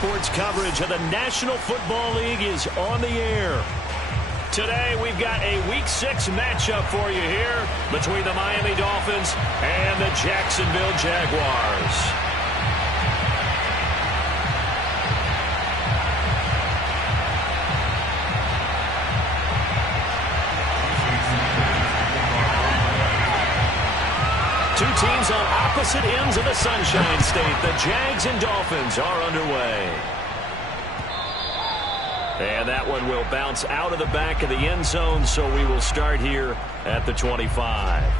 sports coverage of the National Football League is on the air. Today, we've got a Week 6 matchup for you here between the Miami Dolphins and the Jacksonville Jaguars. Two teams on opposite ends of the Sunshine State. The Jags and Dolphins are underway. And that one will bounce out of the back of the end zone, so we will start here at the 25.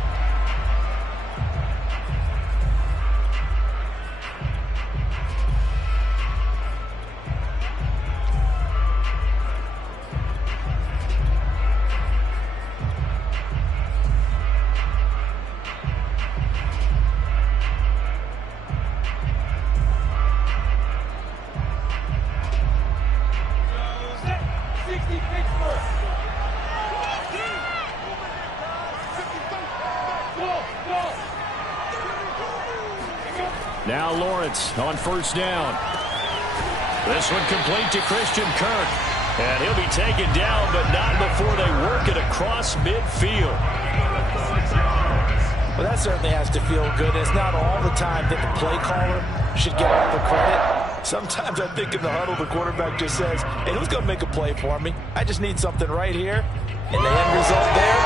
Now Lawrence on first down. This one complete to Christian Kirk. And he'll be taken down, but not before they work it across midfield. Well, that certainly has to feel good. It's not all the time that the play caller should get all the credit. Sometimes I think in the huddle, the quarterback just says, hey, who's going to make a play for me? I just need something right here. And the end result there,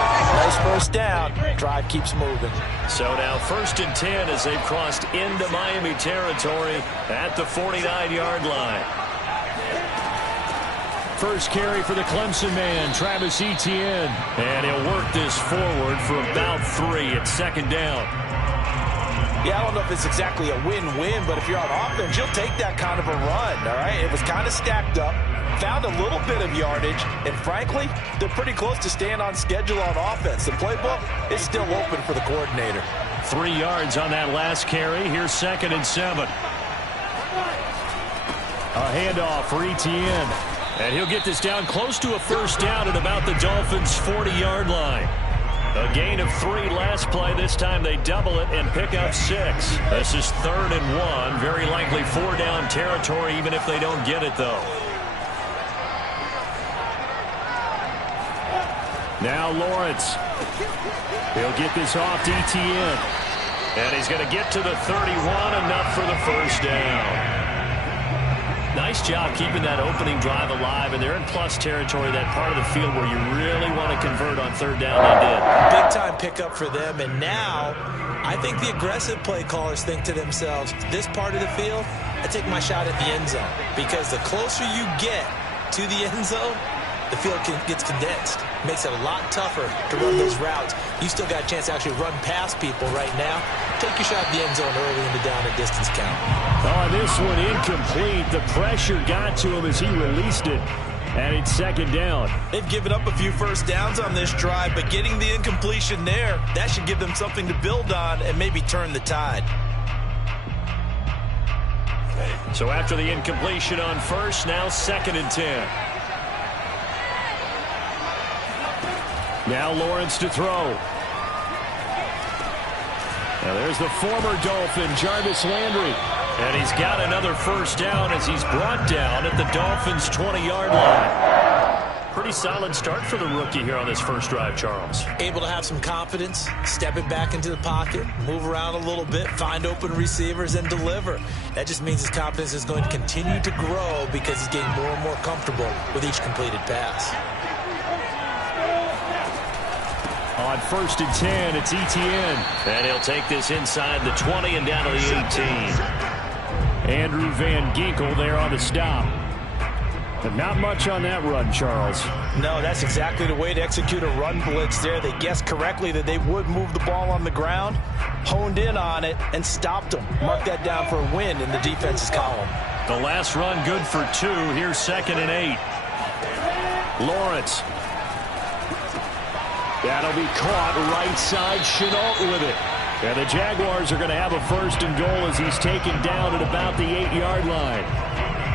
nice first down. Drive keeps moving. So now 1st and 10 as they've crossed into Miami territory at the 49-yard line. First carry for the Clemson man, Travis Etienne. And he'll work this forward for about 3 at 2nd down. Yeah, I don't know if it's exactly a win-win, but if you're on offense, you'll take that kind of a run, all right? It was kind of stacked up, found a little bit of yardage, and frankly, they're pretty close to staying on schedule on offense. The playbook is still open for the coordinator. 3 yards on that last carry. Here's 2nd and 7. A handoff for Etienne. And he'll get this down close to a first down at about the Dolphins' 40-yard line. A gain of 3 last play. This time they double it and pick up 6. This is 3rd and 1. Very likely 4-down territory, even if they don't get it, though. Now Lawrence. He'll get this off to Etienne. And he's going to get to the 31, enough for the first down. Nice job keeping that opening drive alive, and they're in plus territory, that part of the field where you really want to convert on 3rd down. They did. Big time pickup for them, and now I think the aggressive play callers think to themselves, this part of the field, I take my shot at the end zone, because the closer you get to the end zone, the field gets condensed. Makes it a lot tougher to run those routes. You still got a chance to actually run past people right now. Take your shot at the end zone early in the down and distance count. Oh, this one incomplete. The pressure got to him as he released it. And it's 2nd down. They've given up a few first downs on this drive, but getting the incompletion there, that should give them something to build on and maybe turn the tide. So after the incompletion on first, now 2nd and 10. Now Lawrence to throw. Now there's the former Dolphin, Jarvis Landry. And he's got another first down as he's brought down at the Dolphins' 20-yard line. Pretty solid start for the rookie here on this first drive, Charles. Able to have some confidence, step it back into the pocket, move around a little bit, find open receivers, and deliver. That just means his confidence is going to continue to grow because he's getting more and more comfortable with each completed pass. On 1st and 10, it's Etienne. And he'll take this inside the 20 and down to the 18. Andrew Van Ginkel there on the stop. But not much on that run, Charles. No, that's exactly the way to execute a run blitz there. They guessed correctly that they would move the ball on the ground, honed in on it, and stopped them. Mark that down for a win in the defense's column. The last run good for 2. Here's 2nd and 8. Lawrence. That'll be caught right side. Chenault with it. And the Jaguars are going to have a 1st and goal as he's taken down at about the 8-yard line.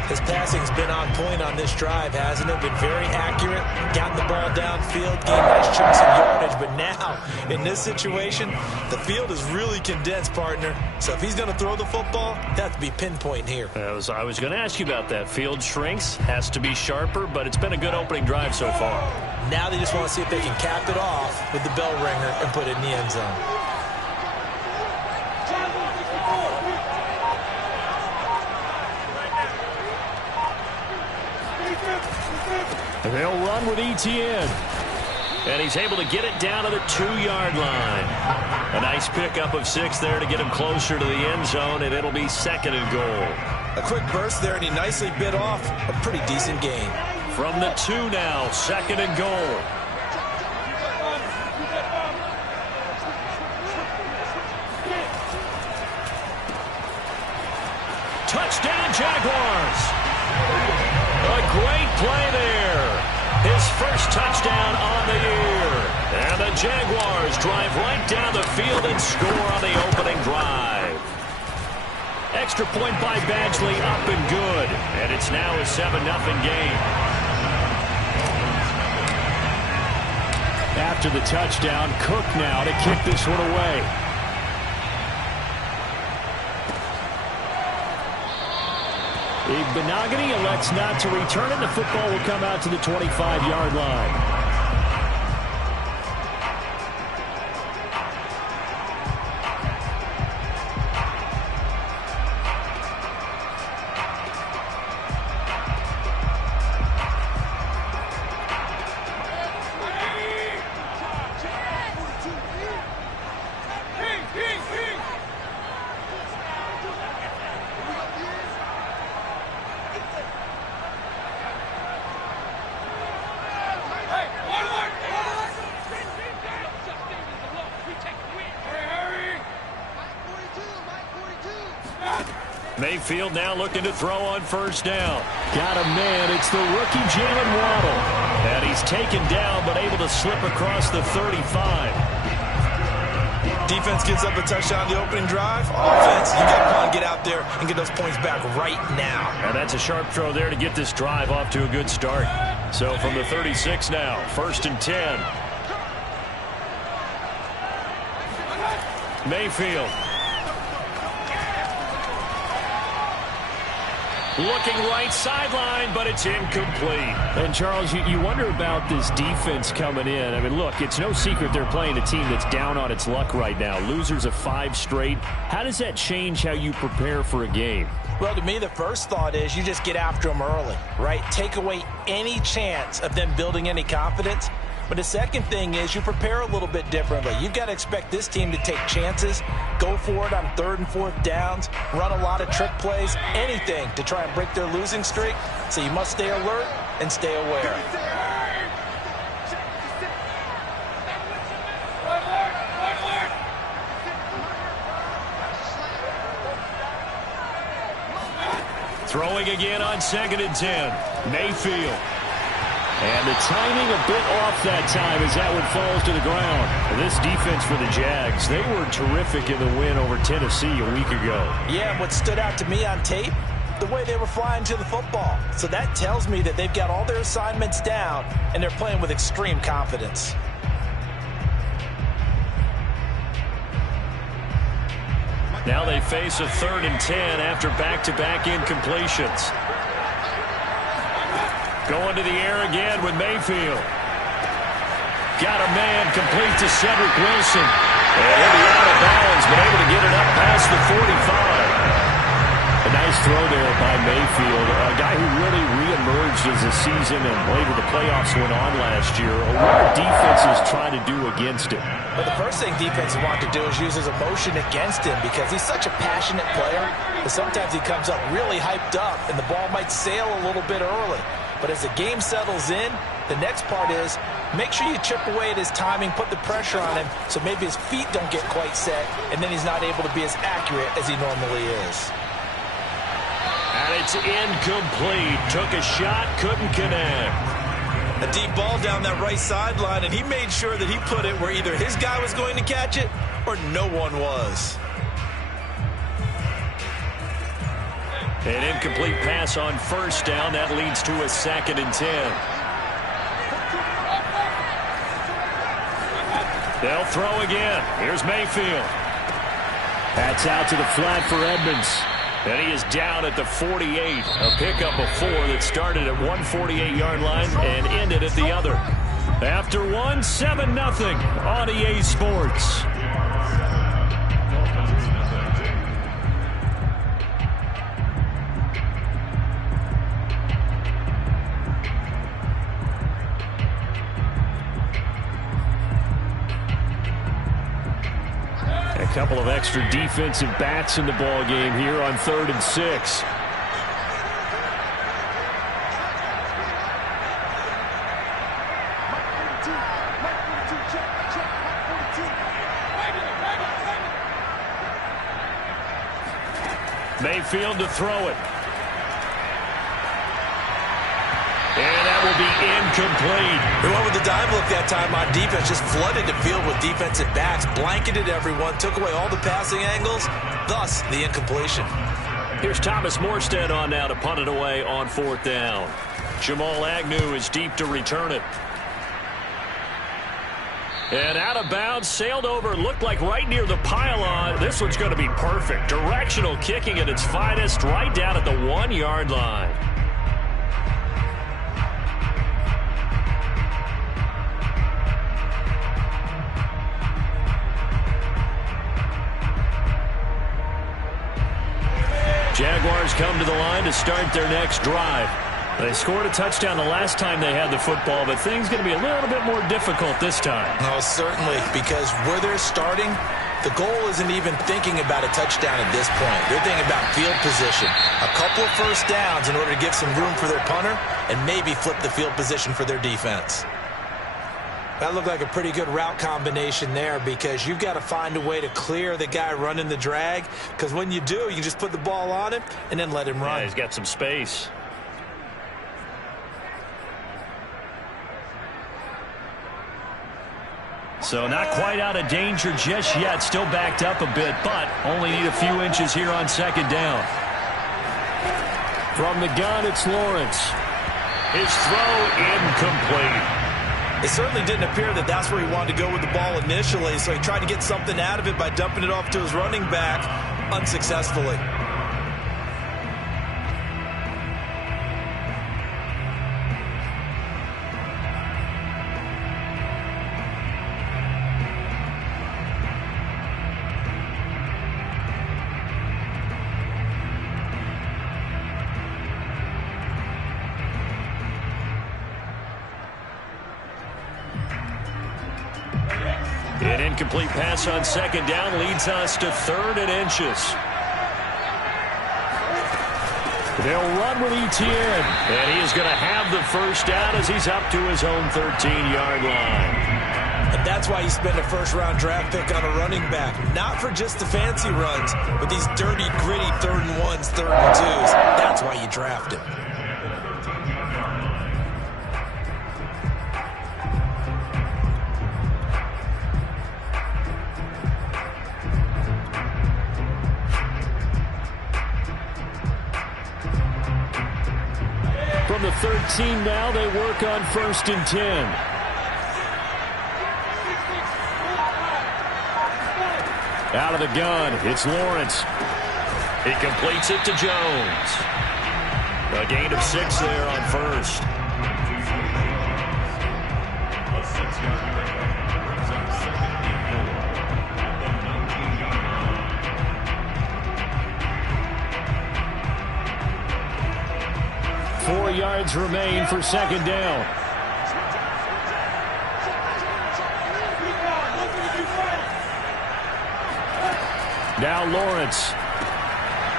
His passing's been on point on this drive, hasn't it? Been very accurate, gotten the ball downfield, gained nice chunks of yardage. But now, in this situation, the field is really condensed, partner. So if he's going to throw the football, that has to be pinpoint here. I was going to ask you about that. Field shrinks, has to be sharper, but it's been a good opening drive so far. Now they just want to see if they can cap it off with the bell ringer and put it in the end zone. They'll run with Etienne. And he's able to get it down to the 2-yard line. A nice pickup of 6 there to get him closer to the end zone, and it'll be 2nd and goal. A quick burst there, and he nicely bit off a pretty decent gain. From the 2 now, 2nd and goal. Touchdown, Jaguars. A great play there. His first touchdown on the year. And the Jaguars drive right down the field and score on the opening drive. Extra point by Badgley, up and good. And it's now a 7-0 game. After the touchdown, Cook now to kick this one away. Benogany elects not to return it. The football will come out to the 25-yard line. Mayfield now looking to throw on first down. Got a man. It's the rookie Jalen Waddle. And he's taken down but able to slip across the 35. Defense gets up a touchdown on the opening drive. Offense, you got to get out there and get those points back right now. And that's a sharp throw there to get this drive off to a good start. So from the 36 now, 1st and 10. Mayfield. Looking right sideline, but it's incomplete. And, Charles, you wonder about this defense coming in. I mean, look, it's no secret they're playing a team that's down on its luck right now. Losers of 5 straight. How does that change how you prepare for a game? Well, to me, the first thought is you just get after them early, right? Take away any chance of them building any confidence. But the second thing is you prepare a little bit differently. You've got to expect this team to take chances, go for it on 3rd and 4th downs, run a lot of trick plays, anything to try and break their losing streak. So you must stay alert and stay aware. Throwing again on 2nd and 10. Mayfield. And the timing a bit off that time as that one falls to the ground. And this defense for the Jags, they were terrific in the win over Tennessee a week ago. Yeah, what stood out to me on tape, the way they were flying to the football. So that tells me that they've got all their assignments down, and they're playing with extreme confidence. Now they face a 3rd and 10 after back-to-back incompletions. Going to the air again with Mayfield. Got a man complete to Cedric Wilson. And he'll be out of bounds, but able to get it up past the 45. A nice throw there by Mayfield, a guy who really reemerged as the season and later the playoffs went on last year. What are defenses trying to do against him? Well, the first thing defenses want to do is use his emotion against him because he's such a passionate player. But sometimes he comes up really hyped up, and the ball might sail a little bit early. But as the game settles in, the next part is make sure you chip away at his timing, put the pressure on him so maybe his feet don't get quite set, and then he's not able to be as accurate as he normally is. And it's incomplete. Took a shot, couldn't connect. A deep ball down that right sideline, and he made sure that he put it where either his guy was going to catch it or no one was. An incomplete pass on first down. That leads to a 2nd and 10. They'll throw again. Here's Mayfield. That's out to the flat for Edmonds. And he is down at the 48. A pickup of 4 that started at 148-yard line and ended at the other. After 7-0 on EA Sports. A couple of extra defensive backs in the ball game here on 3rd and 6. Mayfield to throw it. And that will be incomplete. They went with the dime look that time on defense. Just flooded the field with defensive backs. Blanketed everyone. Took away all the passing angles. Thus, the incompletion. Here's Thomas Morstead on now to punt it away on 4th down. Jamal Agnew is deep to return it. And out of bounds, sailed over, looked like right near the pylon. This one's going to be perfect. Directional kicking at its finest, right down at the 1-yard line. Jaguars come to the line to start their next drive. They scored a touchdown the last time they had the football, but things going to be a little bit more difficult this time. Oh, certainly, because where they're starting, the goal isn't even thinking about a touchdown at this point. They're thinking about field position. A couple of first downs in order to give some room for their punter and maybe flip the field position for their defense. That looked like a pretty good route combination there because you've got to find a way to clear the guy running the drag, because when you do, you can just put the ball on him and then let him run. Yeah, he's got some space. So not quite out of danger just yet. Still backed up a bit, but only need a few inches here on 2nd down. From the gun, it's Lawrence. His throw incomplete. It certainly didn't appear that that's where he wanted to go with the ball initially, so he tried to get something out of it by dumping it off to his running back unsuccessfully. An incomplete pass on 2nd down leads us to 3rd and inches. They'll run with Etienne, and he is going to have the first down as he's up to his own 13-yard line. And that's why you spend a first-round draft pick on a running back. Not for just the fancy runs, but these dirty, gritty 3rd and 1s, 3rd and 2s. That's why you draft him. From the 13 now, they work on 1st and 10. Out of the gun, it's Lawrence. He completes it to Jones. A gain of 6 there on 1st. Yards remain for 2nd down. Now Lawrence.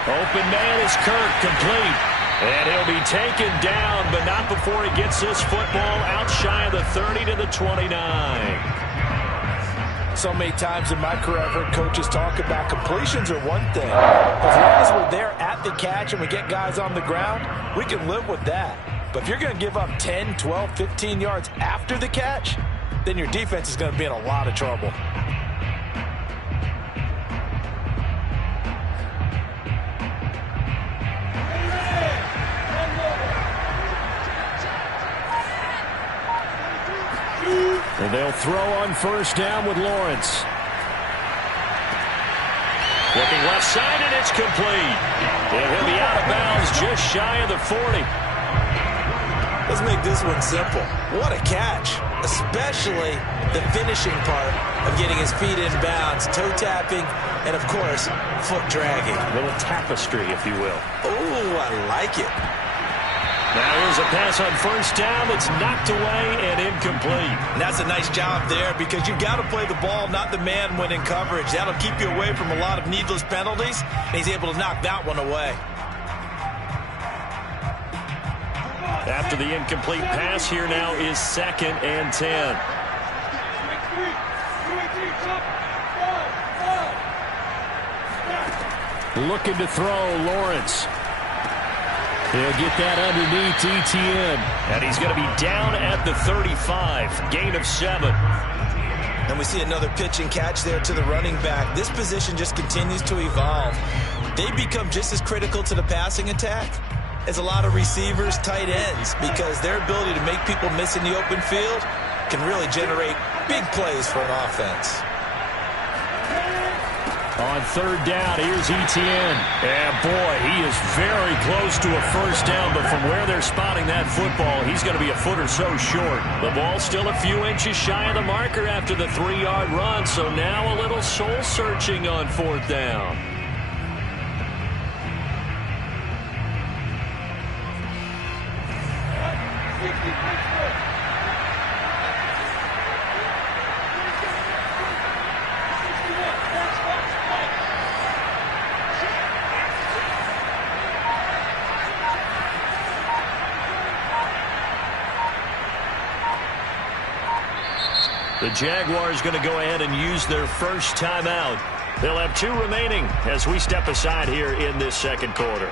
Open man is Kirk, complete. And he'll be taken down, but not before he gets this football out shy of the 30 to the 29. So many times in my career I've heard coaches talk about completions are one thing. As long as we're there at the catch and we get guys on the ground, we can live with that. But if you're going to give up 10, 12, 15 yards after the catch, then your defense is going to be in a lot of trouble. And they'll throw on first down with Lawrence. Looking left side, and it's complete. And he'll be out of bounds just shy of the 40. Let's make this one simple. What a catch, especially the finishing part of getting his feet in bounds, toe tapping, and, of course, foot dragging. A little tapestry, if you will. Oh, I like it. Now here's a pass on first down that's knocked away and incomplete. And that's a nice job there because you've got to play the ball, not the man when in coverage. That'll keep you away from a lot of needless penalties, and he's able to knock that one away. After the incomplete pass, here now is 2nd and 10. Looking to throw, Lawrence. He'll get that underneath ETN. And he's going to be down at the 35. Gain of 7. And we see another pitch and catch there to the running back. This position just continues to evolve. They become just as critical to the passing attack as a lot of receivers, tight ends, because their ability to make people miss in the open field can really generate big plays for an offense. On third down, here's ETN. And boy, he is very close to a first down, but from where they're spotting that football, he's going to be a foot or so short. The ball's still a few inches shy of the marker after the 3-yard run, so now a little soul-searching on 4th down. The Jaguars going to go ahead and use their first timeout. They'll have 2 remaining as we step aside here in this second quarter.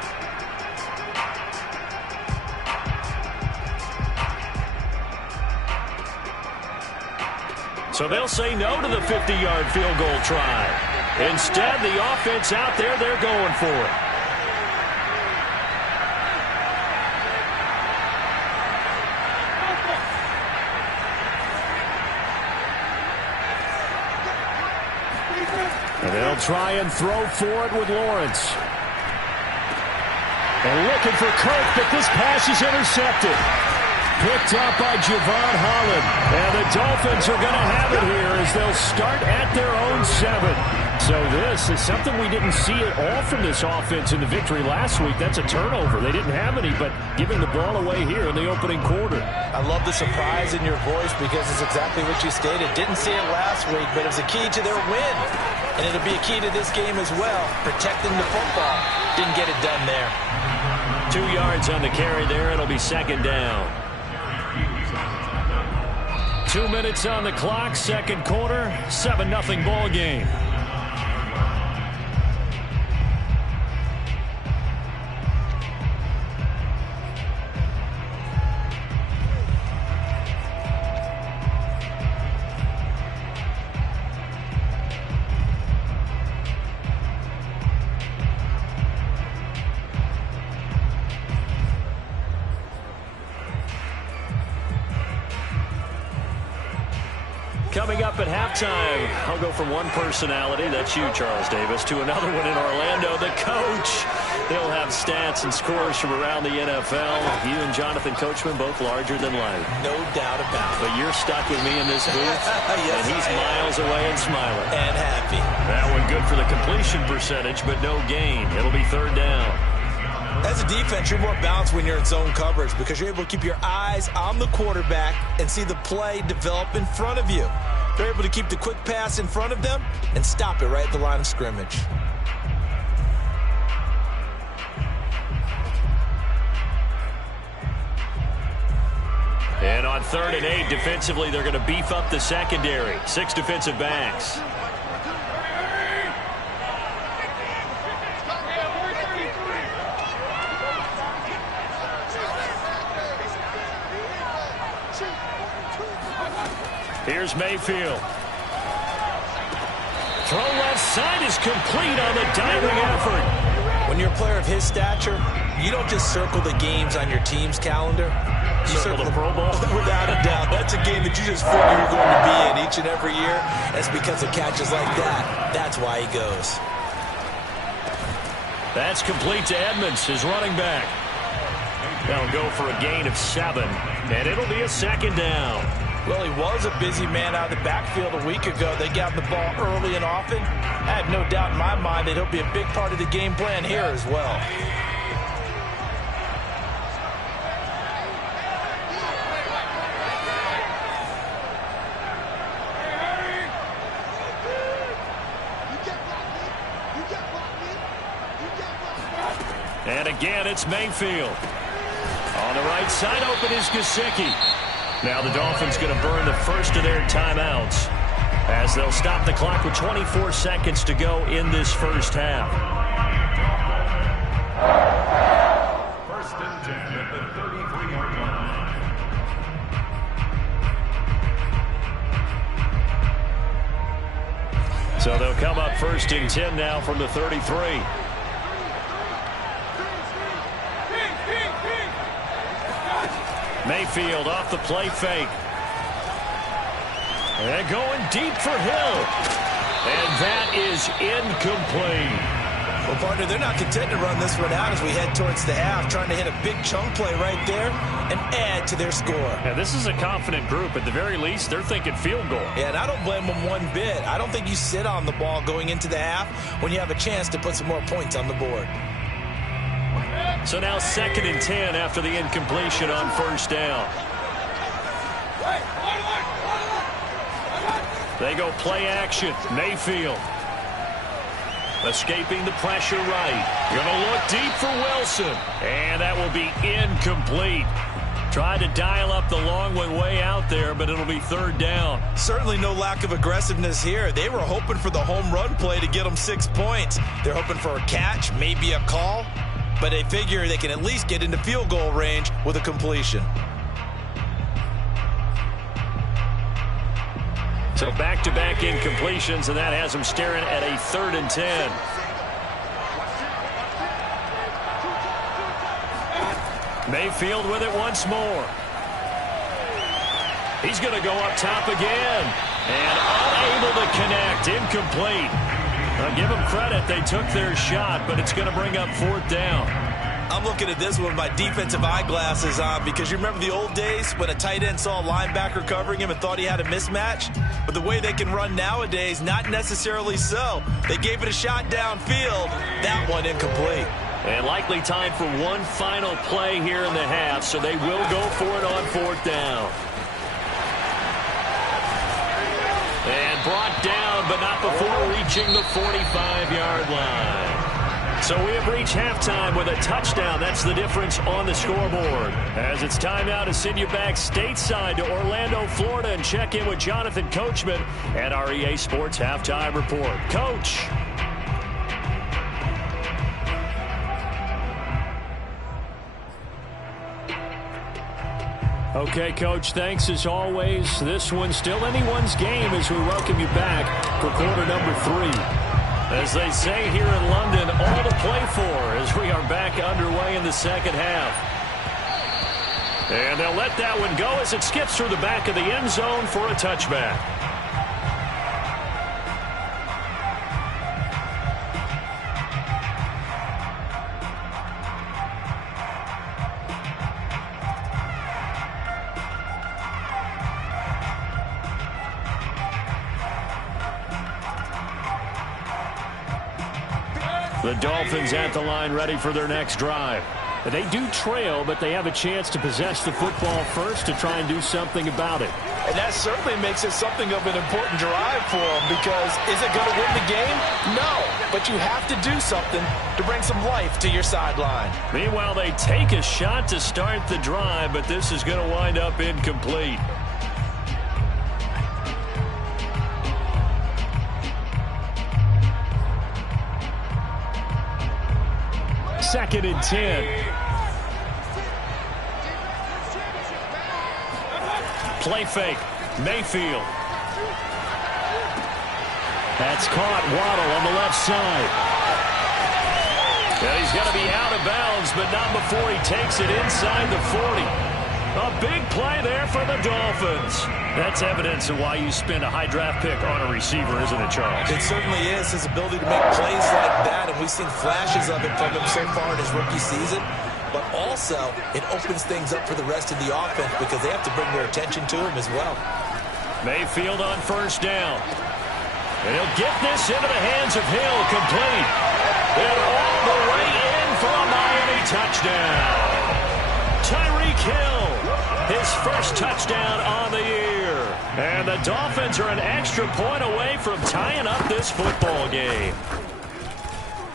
So they'll say no to the 50-yard field goal try. Instead, the offense out there, they're going for it. And they'll try and throw for it with Lawrence. And looking for Kirk, but this pass is intercepted. Picked up by Javon Holland. And the Dolphins are going to have it here as they'll start at their own 7. So this is something we didn't see at all from this offense in the victory last week. That's a turnover. They didn't have any, but giving the ball away here in the opening quarter. I love the surprise in your voice because it's exactly what you stated. Didn't see it last week, but it was a key to their win. And it'll be a key to this game as well. Protecting the football. Didn't get it done there. 2 yards on the carry there. It'll be 2nd down. 2 minutes on the clock, second quarter, 7-0 ball game. Coming up at halftime, I'll go from one personality, that's you, Charles Davis, to another one in Orlando, the coach. He'll have stats and scores from around the NFL. You and Jonathan Coachman, both larger than life. No doubt about it. But you're stuck with me in this booth, yes, and he's miles away and smiling. And happy. That one good for the completion percentage, but no gain. It'll be 3rd down. As a defense, you're more balanced when you're in zone coverage because you're able to keep your eyes on the quarterback and see the play develop in front of you. They're able to keep the quick pass in front of them and stop it right at the line of scrimmage. And on 3rd and 8, defensively, they're going to beef up the secondary. 6 defensive backs. Here's Mayfield. Throw left side is complete on the diving effort. When When you're a player of his stature, you don't just circle the games on your team's calendar. You circle the Pro Bowl? Without a doubt. That's a game that you just figure you're going to be in each and every year. That's because of catches like that. That's why he goes. That's complete to Edmonds, his running back. That'll go for a gain of 7, and it'll be a second down. Well, he was a busy man out of the backfield a week ago. They got the ball early and often. I have no doubt in my mind that he'll be a big part of the game plan here as well. And again, it's Mayfield. On the right side, open is Gesicki. Now the Dolphins going to burn the first of their timeouts as they'll stop the clock with 24 seconds to go in this first half. First and 10 at the 33-yard line. So they'll come up first and 10 now from the 33. Mayfield off the play fake. And going deep for Hill. And that is incomplete. Well, partner, they're not content to run this one out as we head towards the half, trying to hit a big chunk play right there and add to their score. Yeah, this is a confident group. At the very least, they're thinking field goal. Yeah, and I don't blame them one bit. I don't think you sit on the ball going into the half when you have a chance to put some more points on the board. So now 2nd and 10 after the incompletion on first down. They go play action. Mayfield. Escaping the pressure right. Gonna look deep for Wilson. And that will be incomplete. Tried to dial up the long one way out there, but it'll be 3rd down. Certainly no lack of aggressiveness here. They were hoping for the home run play to get them 6 points. They're hoping for a catch, maybe a call. But they figure they can at least get into field goal range with a completion. So back-to-back incompletions, and that has them staring at a 3rd and 10. Mayfield with it once more. He's going to go up top again. And unable to connect. Incomplete. I'll give them credit. They took their shot, but it's going to bring up 4th down. I'm looking at this one with my defensive eyeglasses on because you remember the old days when a tight end saw a linebacker covering him and thought he had a mismatch? But the way they can run nowadays, not necessarily so. They gave it a shot downfield. That one incomplete. And likely time for one final play here in the half, so they will go for it on 4th down. And brought down, but not before reaching the 45-yard line. So we have reached halftime with a touchdown. That's the difference on the scoreboard. As it's time now to send you back stateside to Orlando, Florida, and check in with Jonathan Coachman at our EA Sports Halftime Report. Coach. Okay, Coach, thanks as always. This one's still anyone's game as we welcome you back for quarter number 3. As they say here in London, all to play for as we are back underway in the second half. And they'll let that one go as it skips through the back of the end zone for a touchback. The Dolphins at the line ready for their next drive. They do trail, but they have a chance to possess the football first to try and do something about it. And that certainly makes it something of an important drive for them because is it going to win the game? No, but you have to do something to bring some life to your sideline. Meanwhile, they take a shot to start the drive, but this is going to wind up incomplete. Second and 10. Play fake. Mayfield. That's caught. Waddle on the left side. And he's going to be out of bounds, but not before he takes it inside the 40. A big play there for the Dolphins. That's evidence of why you spend a high draft pick on a receiver, isn't it, Charles? It certainly is. His ability to make plays like that, and we've seen flashes of it from him so far in his rookie season. But also, it opens things up for the rest of the offense because they have to bring their attention to him as well. Mayfield on first down. And he'll get this into the hands of Hill, complete. And all the way in for a Miami touchdown. Tyreek Hill, his first touchdown on the year. And the Dolphins are an extra point away from tying up this football game.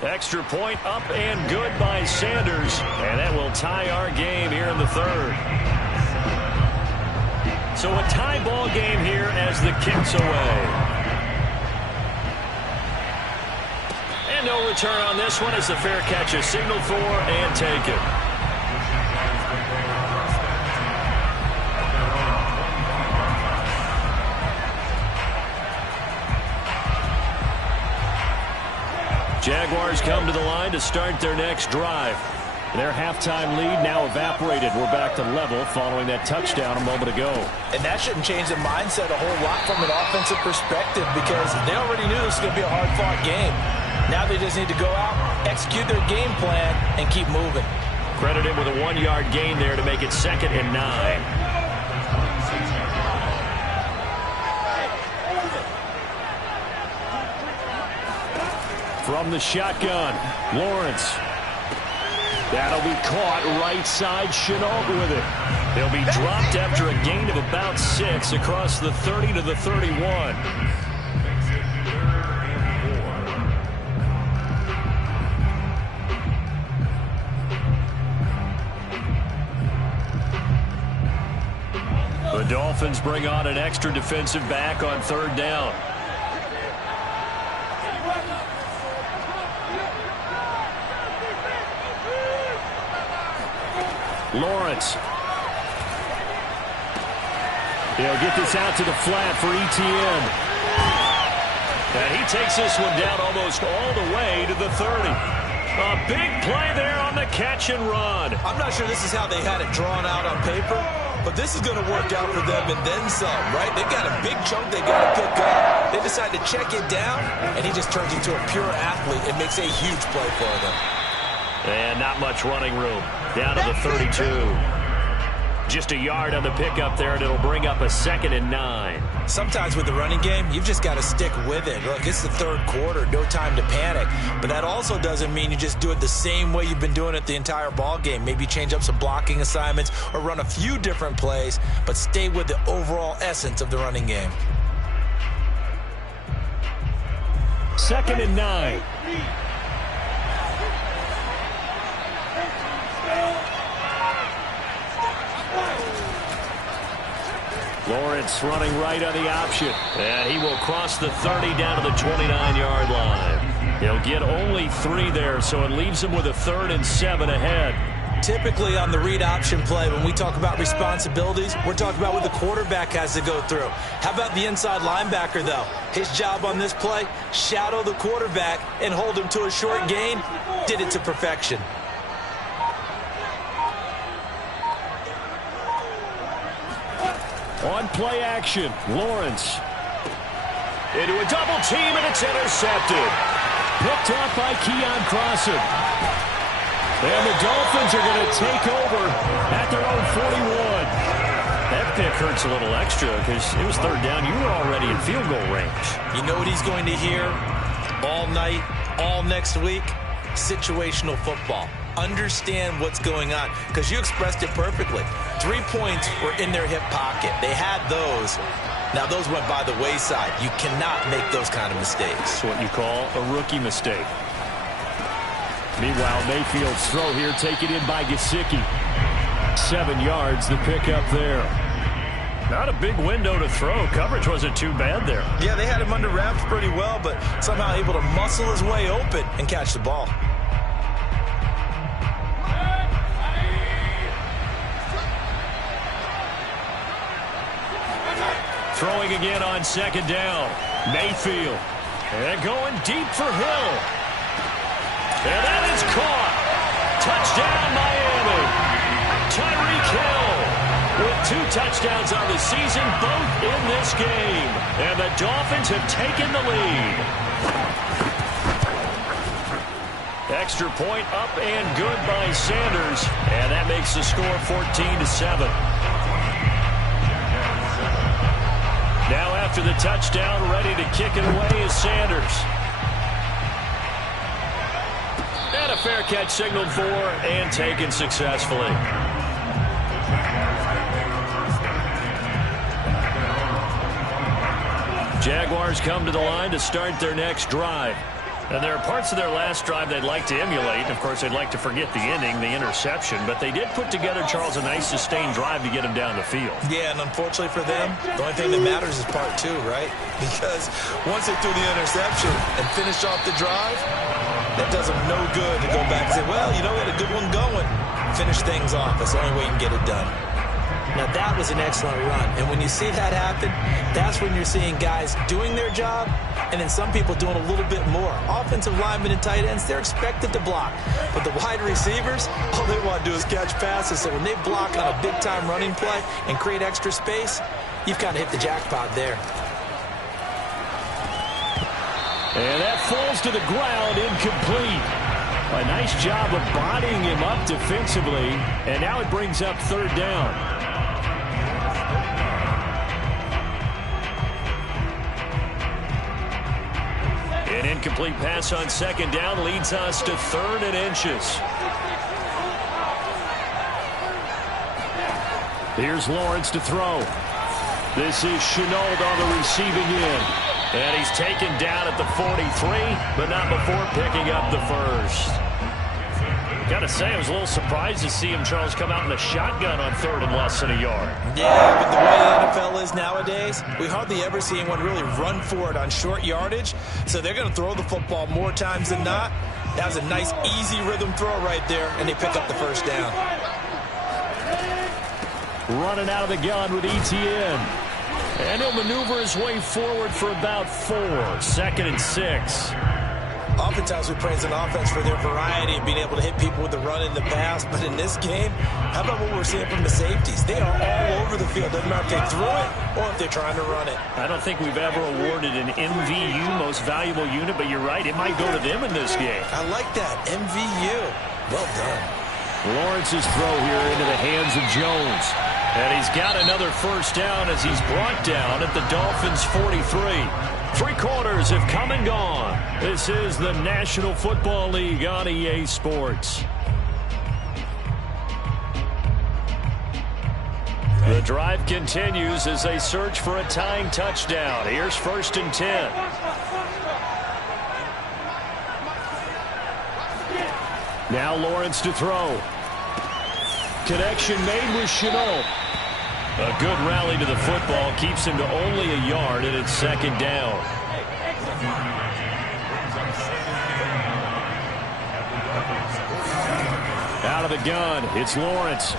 Extra point up and good by Sanders. And that will tie our game here in the third. So a tie ball game here as the kick's away. And no return on this one as the fair catch is signaled for and taken. Jaguars come to the line to start their next drive. Their halftime lead now evaporated. We're back to level following that touchdown a moment ago. And that shouldn't change the mindset a whole lot from an offensive perspective because they already knew this was going to be a hard-fought game. Now they just need to go out, execute their game plan, and keep moving. Credited with a 1-yard gain there to make it 2nd and 9. From the shotgun, Lawrence. That'll be caught right side. Chenault with it. They'll be dropped after a gain of about 6 across the 30 to the 31. The Dolphins bring on an extra defensive back on 3rd down. Lawrence. He'll get this out to the flat for Etienne. And he takes this one down almost all the way to the 30. A big play there on the catch and run. I'm not sure this is how they had it drawn out on paper, but this is going to work out for them and then some, right? They've got a big chunk they got to pick up. They decide to check it down, and he just turns into a pure athlete and makes a huge play for them. And not much running room. Down to the 32. Just a yard on the pickup there, and it'll bring up a 2nd and 9. Sometimes with the running game, you've just got to stick with it. Look, it's the 3rd quarter, no time to panic. But that also doesn't mean you just do it the same way you've been doing it the entire ball game. Maybe change up some blocking assignments or run a few different plays, but stay with the overall essence of the running game. 2nd and 9. Lawrence running right on the option. And he will cross the 30 down to the 29-yard line. He'll get only 3 there, so it leaves him with a 3rd and 7 ahead. Typically on the read option play, when we talk about responsibilities, we're talking about what the quarterback has to go through. How about the inside linebacker, though? His job on this play, shadow the quarterback and hold him to a short gain. Did it to perfection. On play action, Lawrence. Into a double team, and it's intercepted. Picked off by Keon Crossan. And the Dolphins are going to take over at their own 41. That pick hurts a little extra because it was 3rd down. You were already in field goal range. You know what he's going to hear all night, all next week? Situational football. Understand what's going on because you expressed it perfectly. 3 points were in their hip pocket. They had those. Now those went by the wayside. You cannot make those kind of mistakes. That's what you call a rookie mistake. Meanwhile, Mayfield's throw here taken in by Gesicki. 7 yards, the pickup there. Not a big window to throw. Coverage wasn't too bad there. Yeah, they had him under wraps pretty well, but somehow able to muscle his way open and catch the ball. Throwing again on 2nd down. Mayfield. And going deep for Hill. And that is caught. Touchdown, Miami. Tyreek Hill with 2 touchdowns on the season, both in this game. And the Dolphins have taken the lead. Extra point up and good by Sanders. And that makes the score 14-7. Now after the touchdown, ready to kick it away is Sanders. And a fair catch signaled for and taken successfully. Jaguars come to the line to start their next drive. And there are parts of their last drive they'd like to emulate. Of course, they'd like to forget the ending, the interception. But they did put together, Charles, a nice sustained drive to get him down the field. Yeah, and unfortunately for them, the only thing that matters is part 2, right? Because once they threw the interception and finished off the drive, that does them no good to go back and say, well, you know, we had a good one going. Finish things off. That's the only way you can get it done. Now, that was an excellent run. And when you see that happen, that's when you're seeing guys doing their job and then some people doing a little bit more. Offensive linemen and tight ends, they're expected to block. But the wide receivers, all they want to do is catch passes. So when they block on a big-time running play and create extra space, you've kind of hit the jackpot there. And that falls to the ground, incomplete. A nice job of bodying him up defensively. And now it brings up 3rd down. An incomplete pass on 2nd down leads us to 3rd and inches. Here's Lawrence to throw. This is Chenault on the receiving end. And he's taken down at the 43, but not before picking up the first. Gotta say, I was a little surprised to see him, Charles, come out in a shotgun on 3rd and less than a yard. Yeah, but the way the NFL is nowadays, we hardly ever see anyone really run for it on short yardage. So they're going to throw the football more times than not. That was a nice, easy rhythm throw right there, and they pick up the first down. Running out of the gun with ETN. And he'll maneuver his way forward for about 4. 2nd and 6. Oftentimes we praise an offense for their variety and being able to hit people with the run and the pass. But in this game, how about what we're seeing from the safeties? They are all over the field. Doesn't matter if they threw it or if they're trying to run it. I don't think we've ever awarded an MVU, most valuable unit, but you're right. It might go to them in this game. I like that. MVU. Well done. Lawrence's throw here into the hands of Jones. And he's got another first down as he's brought down at the Dolphins' 43. 3 quarters have come and gone. This is the National Football League on EA Sports. The drive continues as they search for a tying touchdown. Here's 1st and 10. Now Lawrence to throw. Connection made with Chenault. A good rally to the football keeps him to only a yard, and it's 2nd down. Out of the gun, it's Lawrence.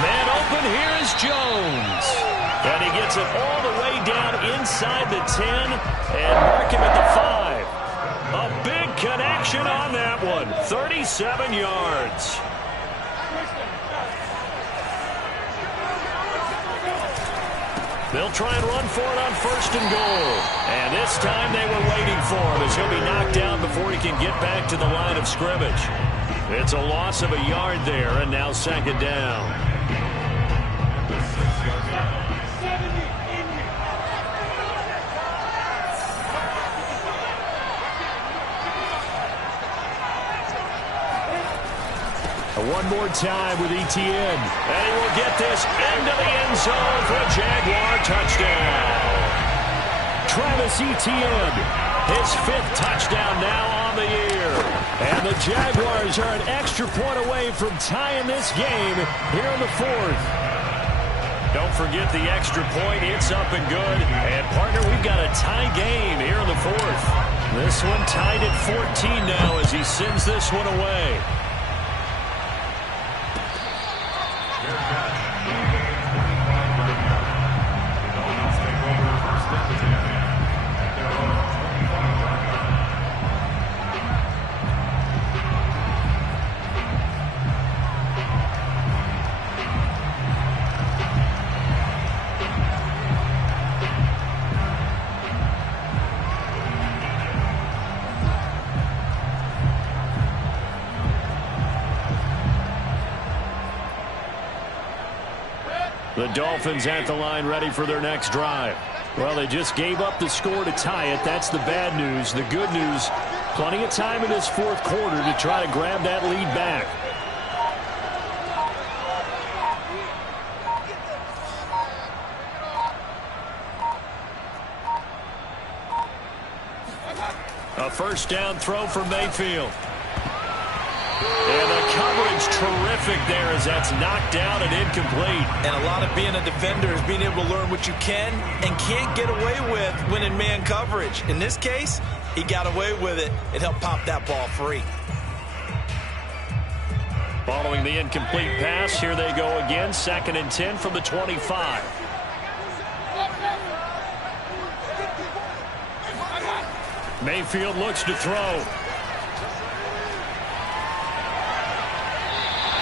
Man open, here is Jones. And he gets it all the way down inside the 10 and mark him at the 5. A big connection on that one, 37 yards. They'll try and run for it on 1st and goal. And this time they were waiting for him as he'll be knocked down before he can get back to the line of scrimmage. It's a loss of a yard there, and now 2nd down. One more time with ETN. And he will get this into the end zone for a Jaguar touchdown. Travis Etienne, his 5th touchdown now on the year. And the Jaguars are an extra point away from tying this game here in the 4th. Don't forget the extra point. It's up and good. And, partner, we've got a tie game here in the 4th. This one tied at 14 now as he sends this one away. The Dolphins at the line ready for their next drive. Well, they just gave up the score to tie it. That's the bad news. The good news, plenty of time in this fourth quarter to try to grab that lead back. A first down throw for Mayfield. And the coverage terrific there as that's knocked down and incomplete. And a lot of being a defender is being able to learn what you can and can't get away with when in man coverage. In this case, he got away with it. It helped pop that ball free. Following the incomplete pass, here they go again. 2nd and 10 from the 25. Mayfield looks to throw.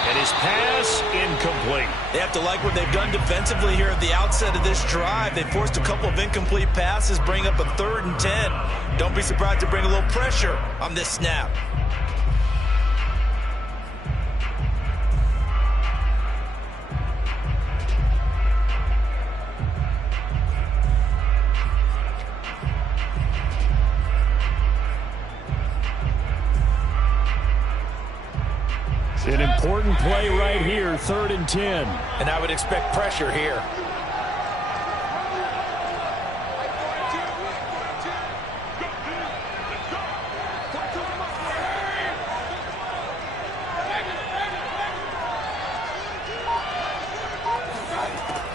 And his pass incomplete. They have to like what they've done defensively here at the outset of this drive. They forced a couple of incomplete passes, bring up a 3rd and 10. Don't be surprised to bring a little pressure on this snap. An important play right here, 3rd and 10. And I would expect pressure here.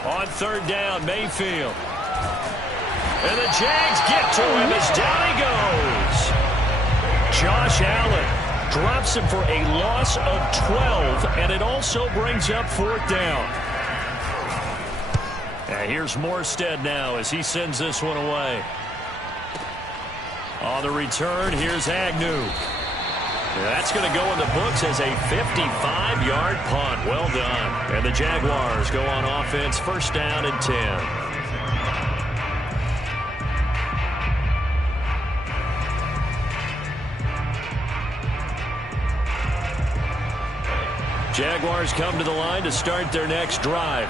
On 3rd down, Mayfield. And the Jags get to him as down he goes. Josh Allen drops him for a loss of 12, and it also brings up 4th down. And here's Morstead now as he sends this one away. On the return, here's Agnew. That's going to go in the books as a 55-yard punt. Well done. And the Jaguars go on offense, 1st down and 10. Jaguars come to the line to start their next drive.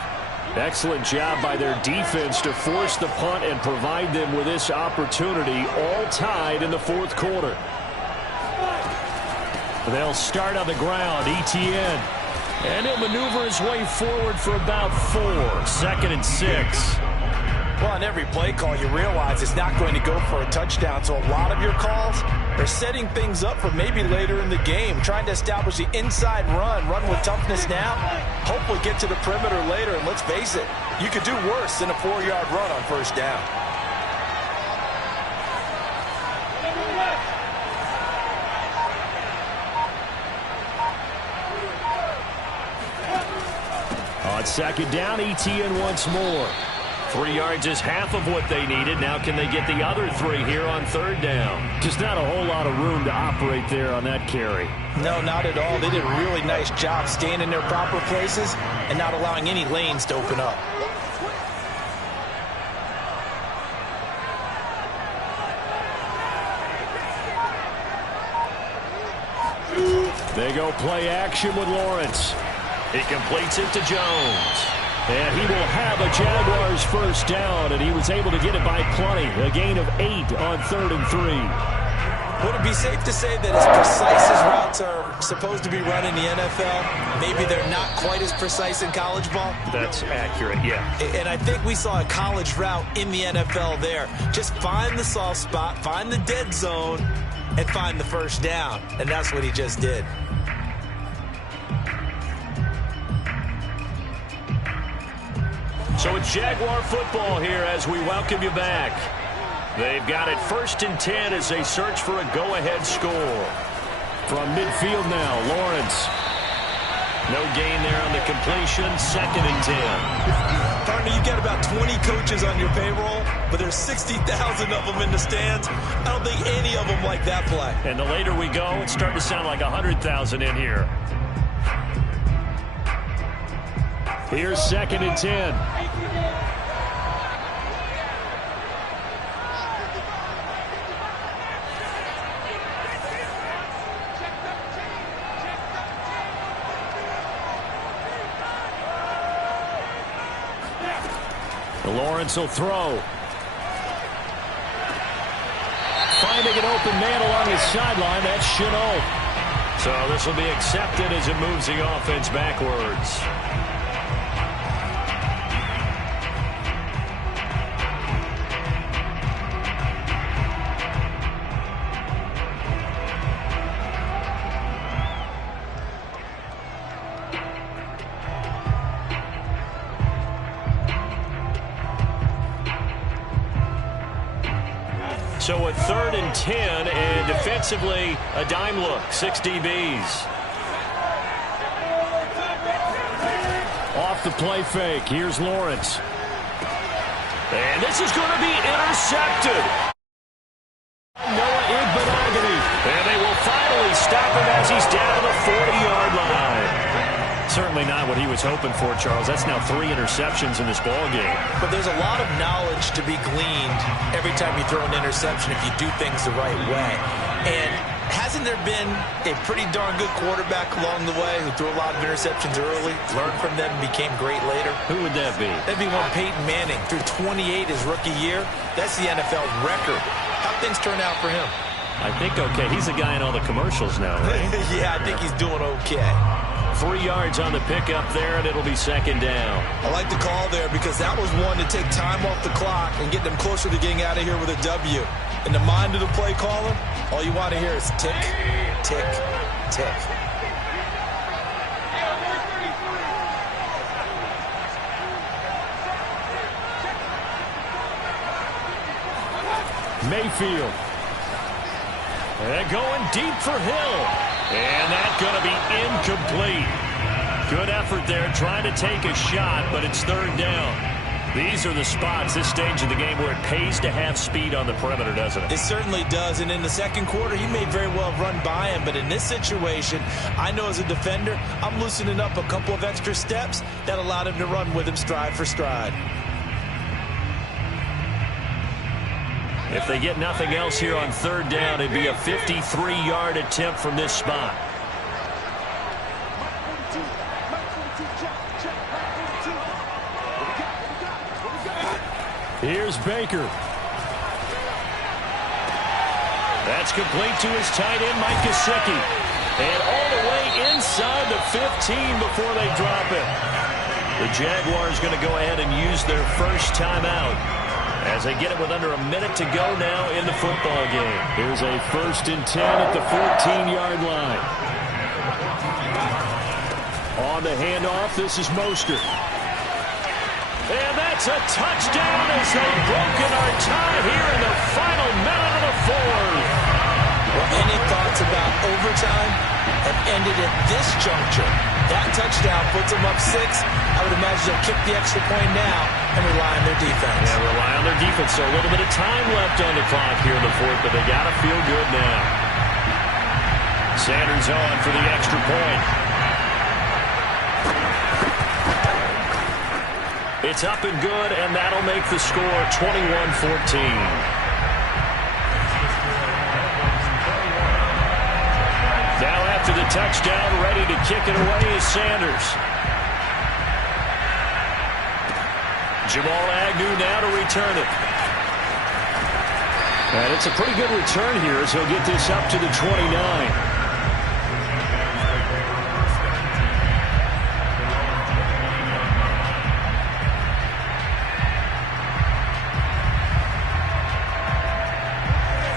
Excellent job by their defense to force the punt and provide them with this opportunity, all tied in the 4th quarter. They'll start on the ground, Etienne. And he'll maneuver his way forward for about 4. 2nd and 6. Well, on every play call, you realize it's not going to go for a touchdown. So a lot of your calls are setting things up for maybe later in the game, trying to establish the inside run with toughness now, hopefully get to the perimeter later. And let's face it, you could do worse than a 4-yard run on 1st down. On 2nd down, Etienne once more. 3 yards is half of what they needed. Now can they get the other 3 here on 3rd down? Just not a whole lot of room to operate there on that carry. No, not at all. They did a really nice job staying in their proper places and not allowing any lanes to open up. They go play action with Lawrence. He completes it to Jones. And he will have a Jaguars 1st down, and he was able to get it by plenty. A gain of 8 on 3rd and 3. Would it be safe to say that as precise as routes are supposed to be run in the NFL, maybe they're not quite as precise in college ball? That's accurate, yeah. And I think we saw a college route in the NFL there. Just find the soft spot, find the dead zone, and find the 1st down. And that's what he just did. So it's Jaguar football here as we welcome you back. They've got it 1st and 10 as they search for a go-ahead score. From midfield now, Lawrence. No gain there on the completion, 2nd and 10. Partner, you've got about 20 coaches on your payroll, but there's 60,000 of them in the stands. I don't think any of them like that play. And the later we go, it's starting to sound like 100,000 in here. Here's 2nd and 10. Lawrence will throw. Finding an open man along his sideline. That's Chenault. So this will be accepted as it moves the offense backwards. So a 3rd and 10, and defensively, a dime look, 6 DBs. Off the play fake, here's Lawrence. And this is going to be intercepted. Noah Igbenogany. And they will finally stop him as he's down to the 40-yard line. Certainly not what he was hoping for, Charles. That's now 3 interceptions in this ball game. But there's a lot of knowledge to be gleaned every time you throw an interception if you do things the right way. And hasn't there been a pretty darn good quarterback along the way who threw a lot of interceptions early, learned from them, and became great later? Who would that be? That'd be one Peyton Manning. Threw 28 his rookie year. That's the NFL record. How'd things turn out for him? I think okay. He's the guy in all the commercials now, right? Yeah, I think he's doing okay. 3 yards on the pickup there, and it'll be 2nd down. I like the call there because that was one to take time off the clock and get them closer to getting out of here with a W. In the mind of the play caller, all you want to hear is tick, tick, tick. Mayfield. And going deep for Hill. And that's going to be incomplete. Good effort there trying to take a shot, but it's 3rd down. These are the spots, this stage of the game, where it pays to have speed on the perimeter, doesn't it? It certainly does, and in the second quarter, he may very well run by him, but in this situation, I know as a defender, I'm loosening up a couple of extra steps that allowed him to run with him stride for stride. If they get nothing else here on 3rd down, it'd be a 53-yard attempt from this spot. Here's Baker. That's complete to his tight end, Mike Gesicki. And all the way inside the 15 before they drop it. The Jaguars going to go ahead and use their first timeout as they get it with under a minute to go now in the football game. Here's a 1st and 10 at the 14-yard line. On the handoff, this is Mostert. And that's a touchdown as they've broken our tie here in the final minute of the 4th. Well, any thoughts about overtime have ended at this juncture. That touchdown puts them up 6. I would imagine they'll kick the extra point now and rely on their defense. Yeah, rely on their defense. So a little bit of time left on the clock here in the 4th, but they got to feel good now. Sanders on for the extra point. It's up and good, and that'll make the score 21-14. Now after the touchdown, ready to kick it away is Sanders. Jamal Agnew now to return it. And it's a pretty good return here as he'll get this up to the 29.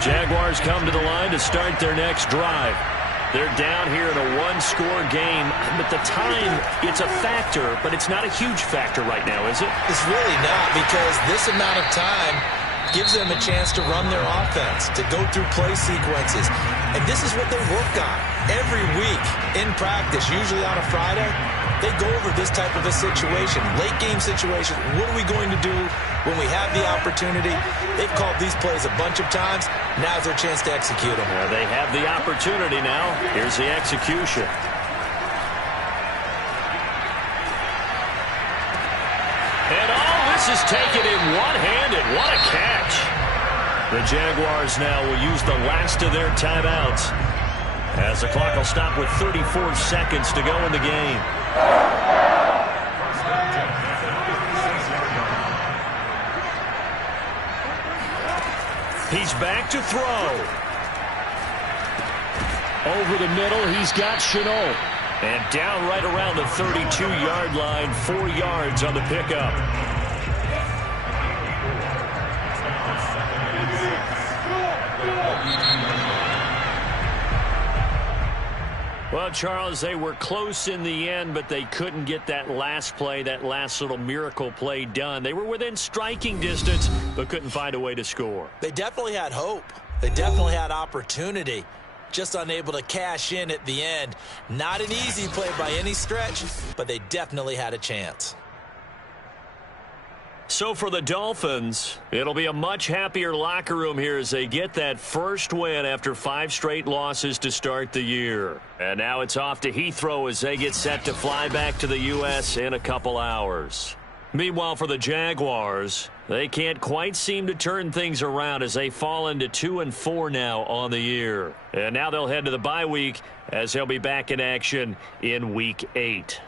Jaguars come to the line to start their next drive. They're down here in a 1-score game, but the time, it's a factor, but it's not a huge factor right now, is it? It's really not, because this amount of time gives them a chance to run their offense, to go through play sequences. And this is what they work on every week in practice, usually on a Friday. They go over this type of a situation, late game situation. What are we going to do when we have the opportunity? They've called these plays a bunch of times. Now's their chance to execute them. Well, they have the opportunity now. Here's the execution. And all this is taken in one-handed. What a catch. The Jaguars now will use the last of their timeouts as the clock will stop with 34 seconds to go in the game. He's back to throw. Over the middle, he's got Shenault. And down right around the 32-yard line, 4 yards on the pickup. Well, Charles, they were close in the end, but they couldn't get that last play, that last little miracle play done. They were within striking distance, but couldn't find a way to score. They definitely had hope. They definitely had opportunity. Just unable to cash in at the end. Not an easy play by any stretch, but they definitely had a chance. So for the Dolphins, it'll be a much happier locker room here as they get that first win after 5 straight losses to start the year. And now it's off to Heathrow as they get set to fly back to the U.S. in a couple hours. Meanwhile, for the Jaguars, they can't quite seem to turn things around as they fall into 2-4 now on the year. And now they'll head to the bye week as they'll be back in action in Week 8.